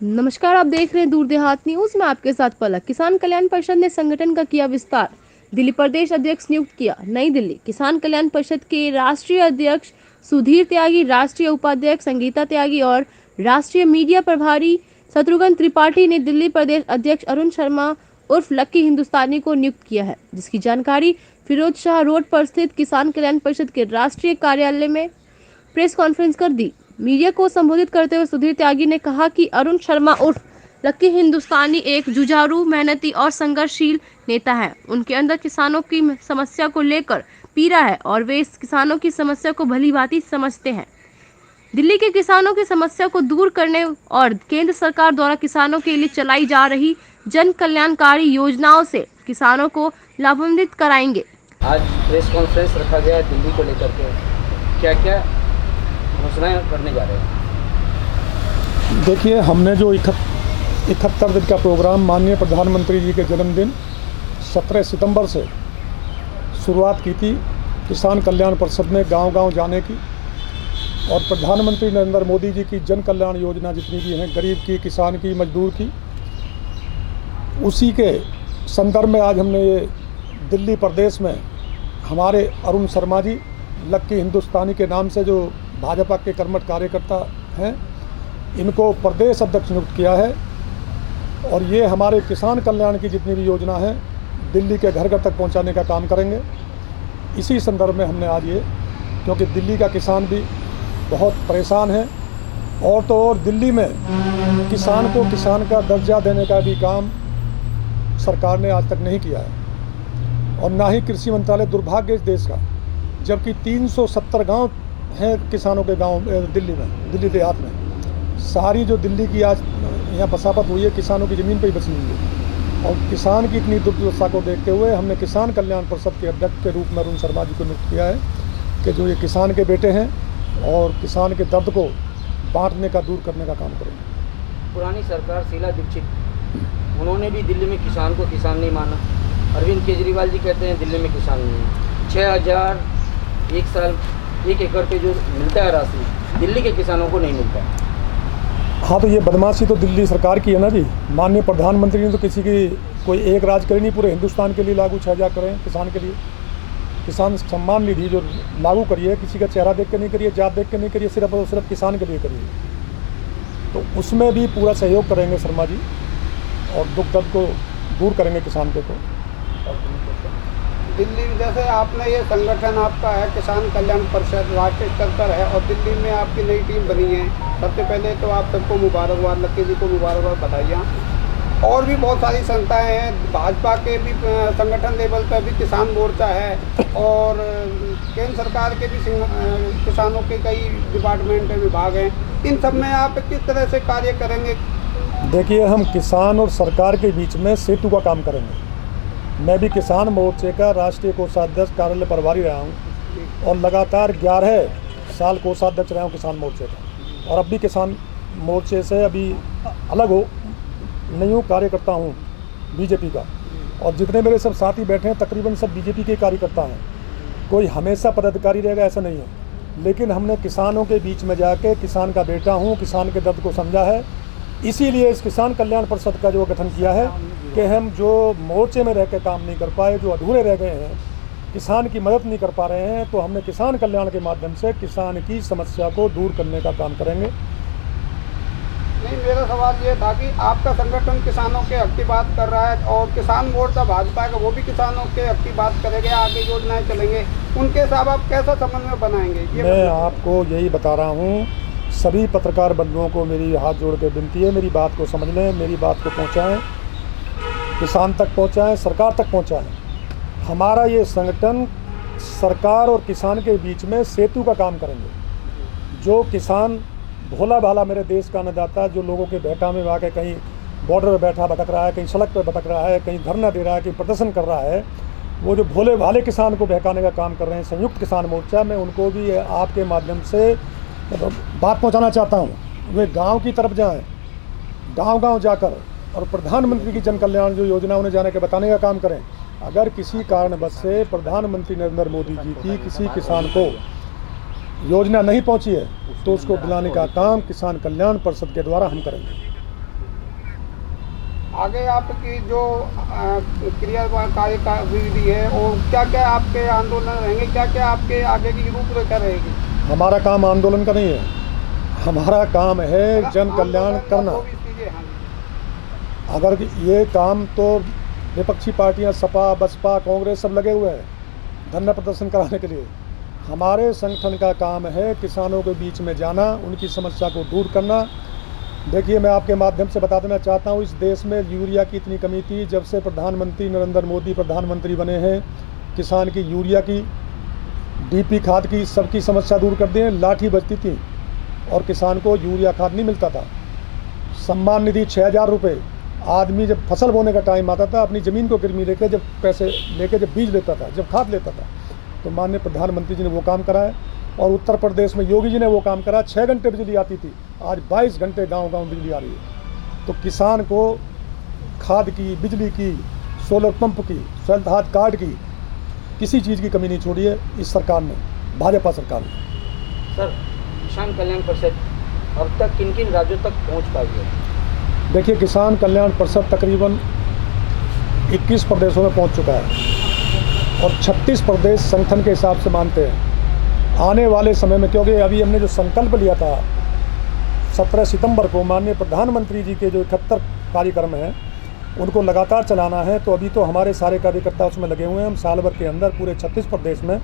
नमस्कार, आप देख रहे हैं दूर देहात न्यूज में आपके साथ पलक। किसान कल्याण परिषद ने संगठन का किया विस्तार, दिल्ली प्रदेश अध्यक्ष नियुक्त किया। नई दिल्ली। किसान कल्याण परिषद के राष्ट्रीय अध्यक्ष सुधीर त्यागी, राष्ट्रीय उपाध्यक्ष संगीता त्यागी और राष्ट्रीय मीडिया प्रभारी शत्रुघ्न त्रिपाठी ने दिल्ली प्रदेश अध्यक्ष अरुण शर्मा उर्फ लक्की हिंदुस्तानी को नियुक्त किया है, जिसकी जानकारी फिरोज शाह रोड पर स्थित किसान कल्याण परिषद के राष्ट्रीय कार्यालय में प्रेस कॉन्फ्रेंस कर दी। मीडिया को संबोधित करते हुए सुधीर त्यागी ने कहा कि अरुण शर्मा उर्फ लक्की हिंदुस्तानी एक जुझारू, मेहनती और संघर्षशील नेता है। उनके अंदर किसानों की समस्या को लेकर पीड़ा है और वे इस किसानों की समस्या को भलीभांति समझते हैं। दिल्ली के किसानों की समस्या को दूर करने और केंद्र सरकार द्वारा किसानों के लिए चलाई जा रही जन कल्याणकारी योजनाओं से किसानों को लाभान्वित कराएंगे। आज प्रेस कॉन्फ्रेंस रखा गया है दिल्ली को लेकर के, क्या क्या घोषणाएं करने जा रहे हैं? देखिए, हमने जो 71 दिन का प्रोग्राम माननीय प्रधानमंत्री जी के जन्मदिन 17 सितंबर से शुरुआत की थी किसान कल्याण परिषद में गांव-गांव जाने की, और प्रधानमंत्री नरेंद्र मोदी जी की जन कल्याण योजना जितनी भी हैं, गरीब की, किसान की, मजदूर की, उसी के संदर्भ में आज हमने ये दिल्ली प्रदेश में हमारे अरुण शर्मा जी, लक्की हिंदुस्तानी के नाम से जो भाजपा के कर्मठ कार्यकर्ता हैं, इनको प्रदेश अध्यक्ष नियुक्त किया है। और ये हमारे किसान कल्याण की जितनी भी योजना है दिल्ली के घर घर तक पहुंचाने का काम करेंगे। इसी संदर्भ में हमने आज ये, क्योंकि दिल्ली का किसान भी बहुत परेशान है, और तो और दिल्ली में किसान को किसान का दर्जा देने का भी काम सरकार ने आज तक नहीं किया है, और ना ही कृषि मंत्रालय। दुर्भाग्य इस देश का, जबकि 370 गांव हैं किसानों के गांव दिल्ली में, दिल्ली देहात में, सारी जो दिल्ली की आज यहाँ बसावट हुई है किसानों की ज़मीन पर ही बसी हुई है। और किसान की इतनी दुर्दशा को देखते हुए हमने किसान कल्याण परिषद के अध्यक्ष के रूप में अरुण शर्मा जी को नियुक्त किया है कि जो ये किसान के बेटे हैं और किसान के दर्द को बांटने का, दूर करने का काम करेंगे। पुरानी सरकार शीला दीक्षित, उन्होंने भी दिल्ली में किसान को किसान नहीं माना। अरविंद केजरीवाल जी कहते हैं दिल्ली में किसान नहीं है। 6,000 एक साल 1 एकड़ पे जो मिलता है राशि, दिल्ली के किसानों को नहीं मिलता। हाँ, तो ये बदमाशी तो दिल्ली सरकार की है ना जी। माननीय प्रधानमंत्री ने तो किसी की कोई एक राज्य करी नहीं, पूरे हिंदुस्तान के लिए लागू 6,000 करें किसान के लिए। किसान सम्मान निधि जो लागू करिए, किसी का चेहरा देख के नहीं करिए, जात देख के नहीं करिए, सिर्फ और सिर्फ किसान के लिए करिए। तो उसमें भी पूरा सहयोग करेंगे शर्मा जी, और दुख दर्द को दूर करेंगे किसान के को। दिल्ली जैसे आपने ये संगठन आपका है किसान कल्याण परिषद, राष्ट्रीय स्तर पर है, और दिल्ली में आपकी नई टीम बनी है। सबसे पहले तो आप सबको मुबारकबाद, लक्की जी को मुबारकबाद, बधाइयाँ। और भी बहुत सारी संस्थाएं हैं, भाजपा के भी संगठन लेवल पर भी किसान मोर्चा है, और केंद्र सरकार के भी किसानों के कई डिपार्टमेंट विभाग हैं। इन सब में आप किस तरह से कार्य करेंगे? देखिए, हम किसान और सरकार के बीच में सेतु का काम करेंगे। मैं भी किसान मोर्चे का राष्ट्रीय कोषाध्यक्ष कार्यालय प्रभारी रहा हूँ, और लगातार 11 साल कोषाध्यक्ष रहा हूँ किसान मोर्चे का, और अब भी किसान मोर्चे से अभी अलग हो नहीं हूँ, कार्यकर्ता हूँ बीजेपी का। और जितने मेरे सब साथी बैठे हैं तकरीबन सब बीजेपी के कार्यकर्ता हैं। कोई हमेशा पदाधिकारी रहेगा ऐसा नहीं है, लेकिन हमने किसानों के बीच में जाके, किसान का बेटा हूँ, किसान के दर्द को समझा है। इसीलिए इस किसान कल्याण परिषद का जो गठन किया है कि हम जो मोर्चे में रह के काम नहीं कर पाए, जो अधूरे रह गए हैं, किसान की मदद नहीं कर पा रहे हैं, तो हमने किसान कल्याण के माध्यम से किसान की समस्या को दूर करने का काम करेंगे। नहीं, मेरा सवाल ये था कि आपका संगठन किसानों के हक की बात कर रहा है, और किसान मोर्चा भाजपा का वो भी किसानों के हक की बात करेंगे, आगे योजनाएं चलेंगे, उनके साथ आप कैसा समन्वय बनाएंगे? मैं आपको यही बता रहा हूँ। सभी पत्रकार बंधुओं को मेरी हाथ जोड़ के विनती है, मेरी बात को समझ लें, मेरी बात को पहुँचाएँ, किसान तक पहुँचाएँ, सरकार तक पहुँचाएँ। हमारा ये संगठन सरकार और किसान के बीच में सेतु का काम करेंगे। जो किसान भोला भाला मेरे देश का अन्नदाता, जो लोगों के बहका में आके कहीं बॉर्डर पर बैठा भटक रहा है, कहीं सड़क पर भटक रहा है, कहीं धरना दे रहा है, कहीं प्रदर्शन कर रहा है, वो जो भोले भाले किसान को बहकाने का काम कर रहे हैं संयुक्त किसान मोर्चा में, उनको भी आपके माध्यम से बात पहुंचाना चाहता हूं। वे गांव की तरफ जाएं, गांव-गांव जाकर, और प्रधानमंत्री की जन कल्याण जो योजना उन्हें जाने के बताने का काम करें। अगर किसी कारणवश से प्रधानमंत्री नरेंद्र मोदी जी की किसी किसान को योजना नहीं पहुंची है, तो उसको दिलाने का काम किसान कल्याण परिषद के द्वारा हम करेंगे। आगे आपकी जो कार्यविधि है और क्या क्या आपके आंदोलन रहेंगे, क्या क्या आपके आगे की रूपरेखा रहेगी? हमारा काम आंदोलन का नहीं है, हमारा काम है जन कल्याण करना। अगर ये काम तो विपक्षी पार्टियां सपा, बसपा, कांग्रेस सब लगे हुए हैं धरना प्रदर्शन कराने के लिए। हमारे संगठन का काम है किसानों के बीच में जाना, उनकी समस्या को दूर करना। देखिए, मैं आपके माध्यम से बता देना चाहता हूँ, इस देश में यूरिया की इतनी कमी थी। जब से प्रधानमंत्री नरेंद्र मोदी प्रधानमंत्री बने हैं, किसान की यूरिया की, डीपी खाद की, सबकी समस्या दूर कर दी है। लाठी बचती थी और किसान को यूरिया खाद नहीं मिलता था। सम्मान निधि 6,000 रुपये, आदमी जब फसल बोने का टाइम आता था अपनी ज़मीन को गिरवी लेके जब पैसे लेके जब बीज लेता था, जब खाद लेता था, तो माननीय प्रधानमंत्री जी ने वो काम करा है। और उत्तर प्रदेश में योगी जी ने वो काम करा। 6 घंटे बिजली आती थी, आज 22 घंटे गांव-गांव बिजली आ रही है। तो किसान को खाद की, बिजली की, सोलर पंप की, हेल्थ कार्ड की, किसी चीज़ की कमी नहीं छोड़ी है इस सरकार ने, भाजपा सरकार ने। सर, किसान कल्याण परिषद अब तक किन किन राज्यों तक पहुँच पाई है? देखिए, किसान कल्याण परिषद तकरीबन 21 प्रदेशों में पहुंच चुका है और 36 प्रदेश संगठन के हिसाब से मानते हैं। आने वाले समय में, क्योंकि अभी हमने जो संकल्प लिया था 17 सितंबर को, माननीय प्रधानमंत्री जी के जो 71 कार्यक्रम हैं उनको लगातार चलाना है। तो अभी तो हमारे सारे कार्यकर्ता उसमें लगे हुए हैं। हम साल भर के अंदर पूरे 36 प्रदेश में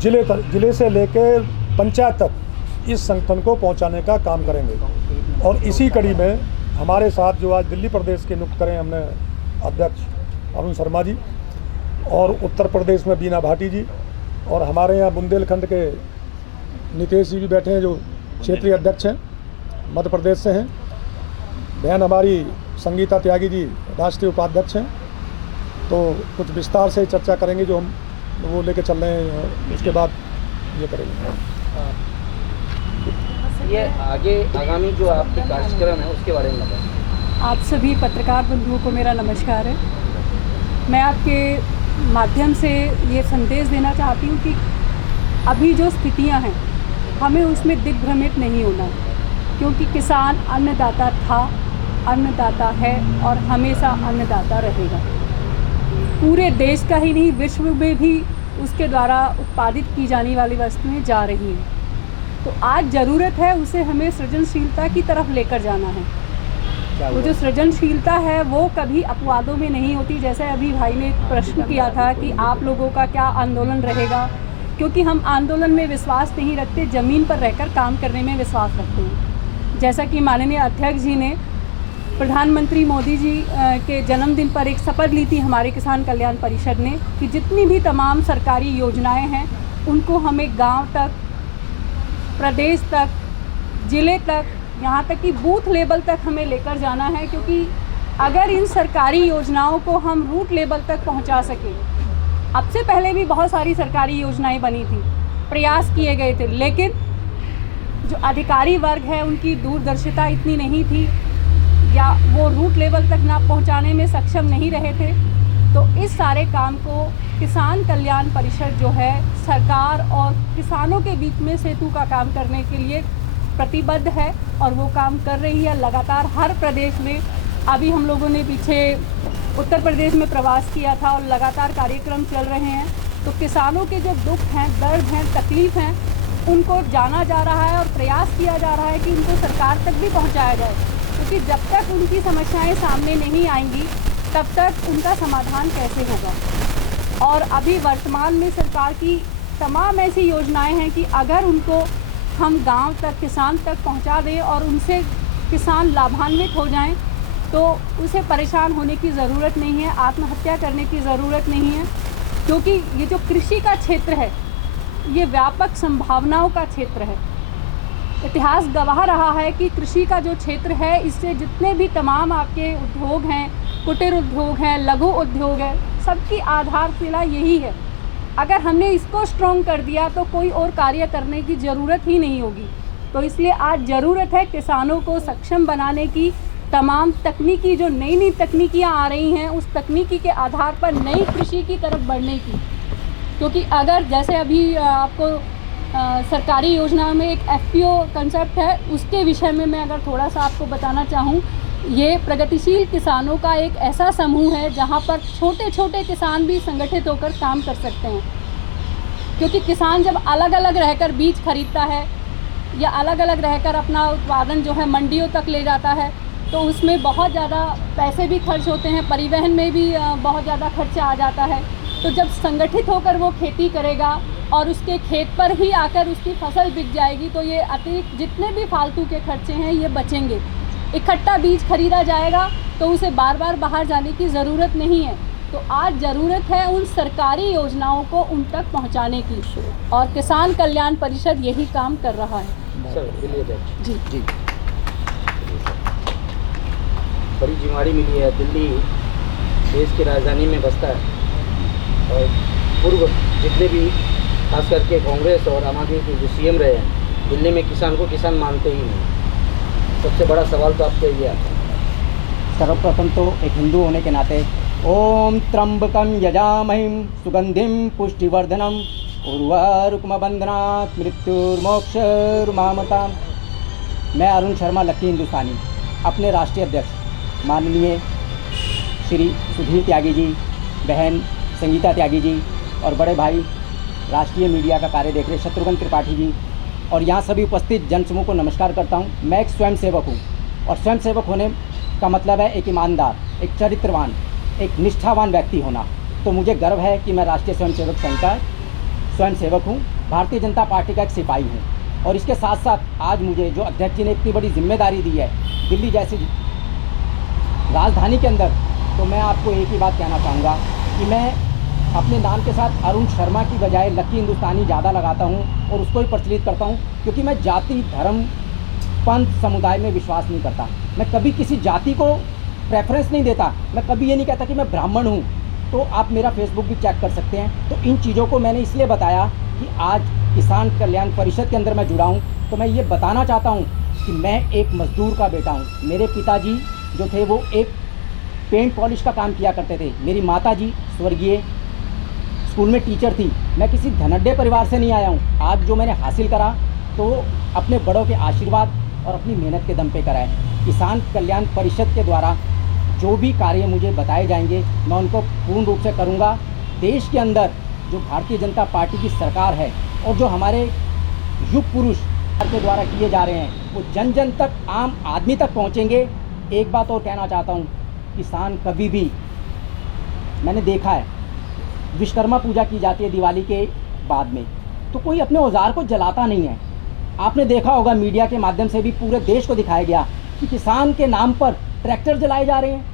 जिले से लेकर पंचायत तक इस संगठन को पहुँचाने का काम करेंगे। और इसी कड़ी में हमारे साथ जो आज दिल्ली प्रदेश के नियुक्त करें हमने अध्यक्ष अरुण शर्मा जी, और उत्तर प्रदेश में बीना भाटी जी, और हमारे यहाँ बुंदेलखंड के नितेश जी भी बैठे हैं जो क्षेत्रीय अध्यक्ष हैं, मध्य प्रदेश से हैं। बहन हमारी संगीता त्यागी जी राष्ट्रीय उपाध्यक्ष हैं। तो कुछ विस्तार से चर्चा करेंगे जो हम वो लेके चल रहे हैं, उसके बाद ये करेंगे। ये आगे आगामी जो आपके कार्यक्रम है उसके बारे में बताएं। आप सभी पत्रकार बंधुओं को मेरा नमस्कार है। मैं आपके माध्यम से ये संदेश देना चाहती हूँ कि अभी जो स्थितियाँ हैं हमें उसमें दिग्भ्रमित नहीं होना, क्योंकि किसान अन्नदाता था, अन्नदाता है और हमेशा अन्नदाता रहेगा। पूरे देश का ही नहीं, विश्व में भी उसके द्वारा उत्पादित की जाने वाली वस्तुएं जा रही हैं। तो आज ज़रूरत है उसे हमें सृजनशीलता की तरफ लेकर जाना है। वो जो सृजनशीलता है वो कभी अपवादों में नहीं होती। जैसे अभी भाई ने प्रश्न किया था कि आप लोगों का क्या आंदोलन रहेगा, क्योंकि हम आंदोलन में विश्वास नहीं रखते, ज़मीन पर रहकर काम करने में विश्वास रखते हैं। जैसा कि माननीय अध्यक्ष जी ने प्रधानमंत्री मोदी जी के जन्मदिन पर एक शपथ ली थी हमारे किसान कल्याण परिषद ने कि जितनी भी तमाम सरकारी योजनाएं हैं उनको हमें गांव तक, प्रदेश तक, ज़िले तक, यहाँ तक कि बूथ लेवल तक हमें लेकर जाना है। क्योंकि अगर इन सरकारी योजनाओं को हम रूट लेवल तक पहुँचा सकें, अब से पहले भी बहुत सारी सरकारी योजनाएं बनी थी, प्रयास किए गए थे, लेकिन जो अधिकारी वर्ग है उनकी दूरदर्शिता इतनी नहीं थी या वो रूट लेवल तक ना पहुंचाने में सक्षम नहीं रहे थे। तो इस सारे काम को किसान कल्याण परिषद जो है सरकार और किसानों के बीच में सेतु का काम करने के लिए प्रतिबद्ध है और वो काम कर रही है लगातार हर प्रदेश में। अभी हम लोगों ने पीछे उत्तर प्रदेश में प्रवास किया था और लगातार कार्यक्रम चल रहे हैं। तो किसानों के जो दुख हैं, दर्द हैं, तकलीफ़ हैं, उनको जाना जा रहा है और प्रयास किया जा रहा है कि उनको सरकार तक भी पहुंचाया जाए, क्योंकि जब तक उनकी समस्याएं सामने नहीं आएंगी तब तक उनका समाधान कैसे होगा। और अभी वर्तमान में सरकार की तमाम ऐसी योजनाएं हैं कि अगर उनको हम गांव तक, किसान तक पहुंचा दें और उनसे किसान लाभान्वित हो जाएं तो उसे परेशान होने की ज़रूरत नहीं है, आत्महत्या करने की ज़रूरत नहीं है। क्योंकि ये जो कृषि का क्षेत्र है ये व्यापक संभावनाओं का क्षेत्र है। इतिहास गवाह रहा है कि कृषि का जो क्षेत्र है इससे जितने भी तमाम आपके उद्योग हैं, कुटीर उद्योग हैं, लघु उद्योग है, सबकी आधारशिला यही है। अगर हमने इसको स्ट्रॉन्ग कर दिया तो कोई और कार्य करने की ज़रूरत ही नहीं होगी। तो इसलिए आज ज़रूरत है किसानों को सक्षम बनाने की, तमाम तकनीकी जो नई नई तकनीकियाँ आ रही हैं उस तकनीकी के आधार पर नई कृषि की तरफ बढ़ने की। क्योंकि अगर जैसे अभी आपको सरकारी योजना में एक FPO कंसेप्ट है, उसके विषय में मैं अगर थोड़ा सा आपको बताना चाहूँ ये प्रगतिशील किसानों का एक ऐसा समूह है जहाँ पर छोटे छोटे किसान भी संगठित होकर काम कर सकते हैं, क्योंकि किसान जब अलग अलग रहकर बीज खरीदता है या अलग अलग रहकर अपना उत्पादन जो है मंडियों तक ले जाता है तो उसमें बहुत ज़्यादा पैसे भी खर्च होते हैं, परिवहन में भी बहुत ज़्यादा खर्चा आ जाता है। तो जब संगठित होकर वो खेती करेगा और उसके खेत पर ही आकर उसकी फसल बिक जाएगी तो ये अतिरिक्त जितने भी फालतू के खर्चे हैं ये बचेंगे। इकट्ठा बीज खरीदा जाएगा तो उसे बार बार बाहर जाने की ज़रूरत नहीं है। तो आज ज़रूरत है उन सरकारी योजनाओं को उन तक पहुंचाने की, और किसान कल्याण परिषद यही काम कर रहा है। सर दिल्ली अध्यक्ष जी बड़ी जिम्मेदारी मिली है। दिल्ली देश की राजधानी में बसता है और पूर्व जितने भी खास करके कांग्रेस और आम आदमी के जो सीएम रहे हैं, दिल्ली में किसान को किसान मानते ही नहीं। सबसे बड़ा सवाल तो आपसे ये आता है। सर्वप्रथम तो एक हिंदू होने के नाते ओम त्र्यंबकं यजामहिं सुगंधिं पुष्टिवर्धनम उर्वारुकमबंधनात् मृत्युर्मोक्षमामृताम्। मैं अरुण शर्मा लक्की हिंदुस्तानी अपने राष्ट्रीय अध्यक्ष माननीय श्री सुधीर त्यागी जी, बहन संगीता त्यागी जी और बड़े भाई राष्ट्रीय मीडिया का कार्य देख रहे शत्रुघ्न त्रिपाठी जी और यहाँ सभी उपस्थित जनसमूह को नमस्कार करता हूँ। मैं एक स्वयंसेवक हूँ और स्वयंसेवक होने का मतलब है एक ईमानदार, एक चरित्रवान, एक निष्ठावान व्यक्ति होना। तो मुझे गर्व है कि मैं राष्ट्रीय स्वयंसेवक संघ का स्वयंसेवक हूँ, भारतीय जनता पार्टी का एक सिपाही हूँ। और इसके साथ साथ आज मुझे जो अध्यक्ष जी ने इतनी बड़ी जिम्मेदारी दी है दिल्ली जैसी राजधानी के अंदर, तो मैं आपको एक ही बात कहना चाहूँगा कि मैं अपने नाम के साथ अरुण शर्मा की बजाय लक्की हिंदुस्तानी ज़्यादा लगाता हूँ और उसको ही प्रचलित करता हूँ, क्योंकि मैं जाति, धर्म, पंथ, समुदाय में विश्वास नहीं करता। मैं कभी किसी जाति को प्रेफरेंस नहीं देता। मैं कभी ये नहीं कहता कि मैं ब्राह्मण हूँ। तो आप मेरा फेसबुक भी चेक कर सकते हैं। तो इन चीज़ों को मैंने इसलिए बताया कि आज किसान कल्याण परिषद के अंदर मैं जुड़ा हूँ, तो मैं ये बताना चाहता हूँ कि मैं एक मज़दूर का बेटा हूँ। मेरे पिताजी जो थे वो एक पेंट पॉलिश का काम किया करते थे। मेरी माताजी स्वर्गीय स्कूल में टीचर थी। मैं किसी धनाढ्य परिवार से नहीं आया हूँ। आज जो मैंने हासिल करा तो अपने बड़ों के आशीर्वाद और अपनी मेहनत के दम पे करा है। किसान कल्याण परिषद के द्वारा जो भी कार्य मुझे बताए जाएंगे मैं उनको पूर्ण रूप से करूँगा। देश के अंदर जो भारतीय जनता पार्टी की सरकार है और जो हमारे युग पुरुष के द्वारा किए जा रहे हैं वो जन जन तक, आम आदमी तक पहुँचेंगे। एक बात और कहना चाहता हूँ, किसान कभी भी, मैंने देखा है विश्वकर्मा पूजा की जाती है दिवाली के बाद में, तो कोई अपने औजार को जलाता नहीं है। आपने देखा होगा मीडिया के माध्यम से भी पूरे देश को दिखाया गया कि किसान के नाम पर ट्रैक्टर जलाए जा रहे हैं।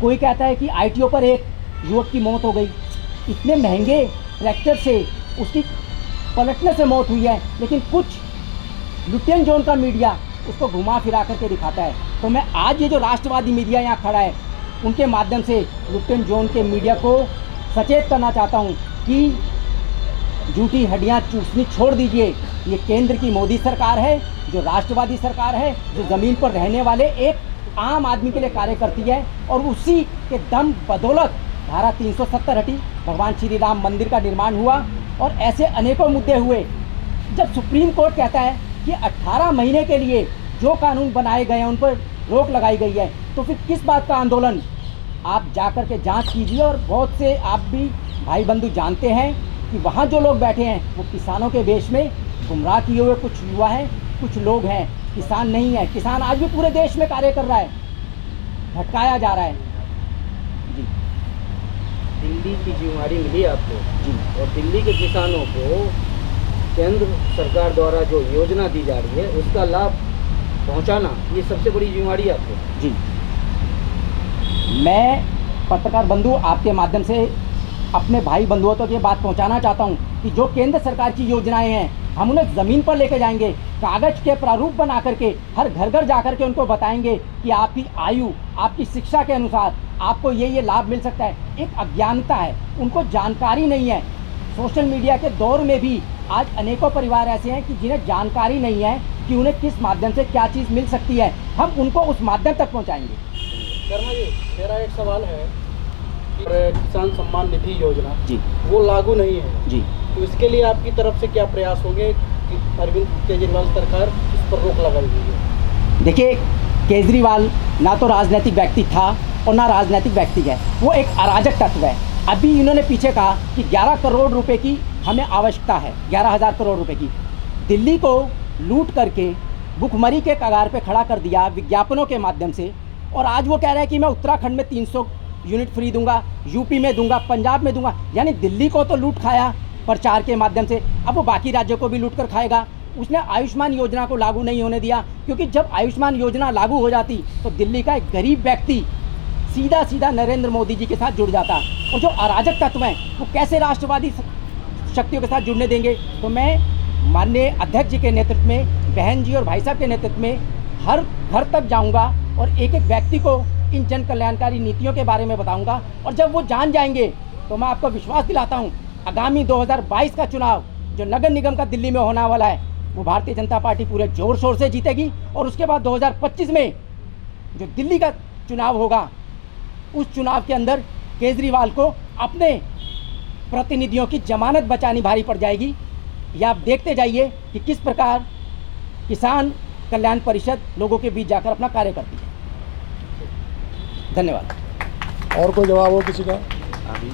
कोई कहता है कि आईटीओ पर एक युवक की मौत हो गई, इतने महंगे ट्रैक्टर से उसकी पलटने से मौत हुई है, लेकिन कुछ लुटेन जोन का मीडिया उसको घुमा फिरा करके दिखाता है। तो मैं आज ये जो राष्ट्रवादी मीडिया यहाँ खड़ा है उनके माध्यम से लुटेन जोन के मीडिया को सचेत करना चाहता हूँ कि झूठी हड्डियाँ चूसनी छोड़ दीजिए। ये केंद्र की मोदी सरकार है, जो राष्ट्रवादी सरकार है, जो ज़मीन पर रहने वाले एक आम आदमी के लिए कार्य करती है, और उसी के दम बदौलत धारा 370 हटी, भगवान श्री राम मंदिर का निर्माण हुआ और ऐसे अनेकों मुद्दे हुए। जब सुप्रीम कोर्ट कहता है कि 18 महीने के लिए जो कानून बनाए गए हैं उन पर रोक लगाई गई है, तो फिर किस बात का आंदोलन? आप जाकर के जांच कीजिए। और बहुत से आप भी भाई बंधु जानते हैं कि वहाँ जो लोग बैठे हैं वो किसानों के वेश में गुमराह किए हुए कुछ युवा हैं, कुछ लोग हैं, किसान नहीं है। किसान आज भी पूरे देश में कार्य कर रहा है, भटकाया जा रहा है। जी, दिल्ली की जिम्मेदारी मिली आपको जी, और दिल्ली के किसानों को केंद्र सरकार द्वारा जो योजना दी जा रही है उसका लाभ पहुंचाना, ये सबसे बड़ी जिम्मेदारी है आपको। जी, मैं पत्रकार बंधु आपके माध्यम से अपने भाई बंधुओं तक ये बात पहुंचाना चाहता हूं कि जो केंद्र सरकार की योजनाएं हैं हम उन्हें ज़मीन पर लेके जाएंगे, कागज़ के प्रारूप बना करके हर घर घर जा करके उनको बताएंगे कि आपकी आयु, आपकी शिक्षा के अनुसार आपको ये लाभ मिल सकता है। एक अज्ञानता है, उनको जानकारी नहीं है। सोशल मीडिया के दौर में भी आज अनेकों परिवार ऐसे हैं कि जिन्हें जानकारी नहीं है कि उन्हें किस माध्यम से क्या चीज़ मिल सकती है। हम उनको उस माध्यम तक पहुँचाएँगे। शर्मा जी, मेरा एक सवाल है कि किसान सम्मान निधि योजना जी, वो लागू नहीं है जी, तो इसके लिए आपकी तरफ से क्या प्रयास होंगे कि अरविंद केजरीवाल सरकार इस पर रोक लगाई हुई है? देखिए केजरीवाल ना तो राजनीतिक व्यक्ति था और ना राजनीतिक व्यक्ति है, वो एक अराजक तत्व है। अभी इन्होंने पीछे कहा कि 11 करोड़ रुपए की हमें आवश्यकता है, 11,000 करोड़ रुपए की। दिल्ली को लूट करके भुखमरी के कगार पे खड़ा कर दिया विज्ञापनों के माध्यम से, और आज वो कह रहा है कि मैं उत्तराखंड में 300 यूनिट फ्री दूंगा, यूपी में दूंगा, पंजाब में दूंगा। यानी दिल्ली को तो लूट खाया प्रचार के माध्यम से, अब वो बाकी राज्यों को भी लूट कर खाएगा। उसने आयुष्मान योजना को लागू नहीं होने दिया, क्योंकि जब आयुष्मान योजना लागू हो जाती तो दिल्ली का एक गरीब व्यक्ति सीधा सीधा नरेंद्र मोदी जी के साथ जुड़ जाता। और जो अराजक तत्व हैं वो कैसे राष्ट्रवादी शक्तियों के साथ जुड़ने देंगे। तो मैं माननीय अध्यक्ष जी के नेतृत्व में, बहन जी और भाई साहब के नेतृत्व में हर घर तक जाऊंगा और एक एक व्यक्ति को इन जन कल्याणकारी नीतियों के बारे में बताऊंगा। और जब वो जान जाएंगे तो मैं आपको विश्वास दिलाता हूं, आगामी 2022 का चुनाव जो नगर निगम का दिल्ली में होने वाला है, वो भारतीय जनता पार्टी पूरे जोर शोर से जीतेगी। और उसके बाद 2025 में जो दिल्ली का चुनाव होगा, उस चुनाव के अंदर केजरीवाल को अपने प्रतिनिधियों की जमानत बचानी भारी पड़ जाएगी। या आप देखते जाइए कि किस प्रकार किसान कल्याण परिषद लोगों के बीच जाकर अपना कार्य करती है। धन्यवाद। और कोई जवाब हो किसी का? अभी